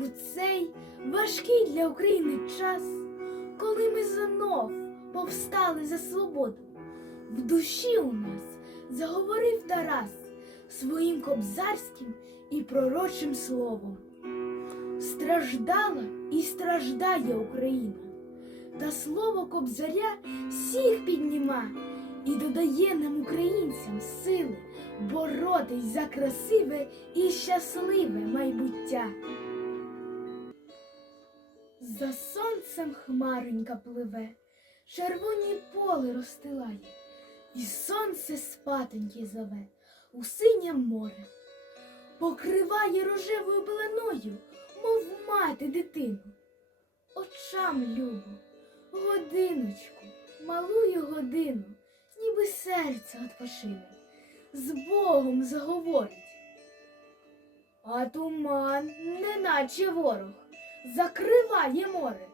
у цей важкий для України час, коли ми знов повстали за свободу, в душі у нас заговорив Тарас своїм кобзарським і пророчим словом. Страждала і страждає Україна, та слово кобзаря всіх підніма і додає нам, українцям, сили боротись за красиве і щасливе майбуття. За сонцем хмаронька пливе, червоні поле розстилає, і сонце спатоньки зове у синє море, покриває рожевою белиною, мов мати дитину. Очам любо, годиночку, малую годину, ніби серце отпочине, з Богом заговорить. А туман, неначе ворог, закриває море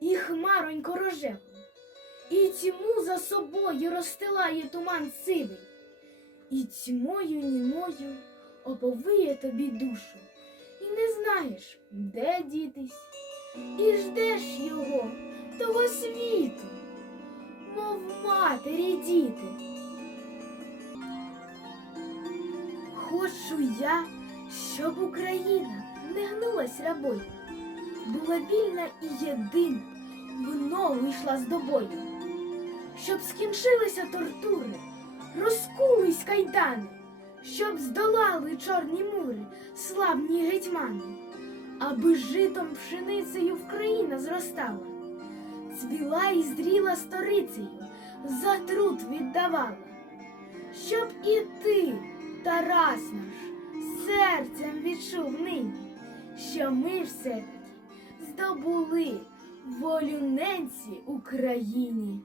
і хмаронько рожеву, і тьму за собою розстилає туман сивий, і тьмою німою оповиє тобі душу, і не знаєш, де дітись, і ждеш його, того світу, мов матері діти. Хочу я, щоб Україна не гнулась рабою, була вільна і єдина, в ногу йшла з добою, щоб скінчилися тортури, розкулись кайдани, щоб здолали чорні мури, славні гетьмани, аби житом пшеницею в країна зростала, цвіла і зріла сторицею, за труд віддавала, щоб і ти, Тарас наш, серцем відчув нині, що ми все-таки волюненці волю ненці Україні.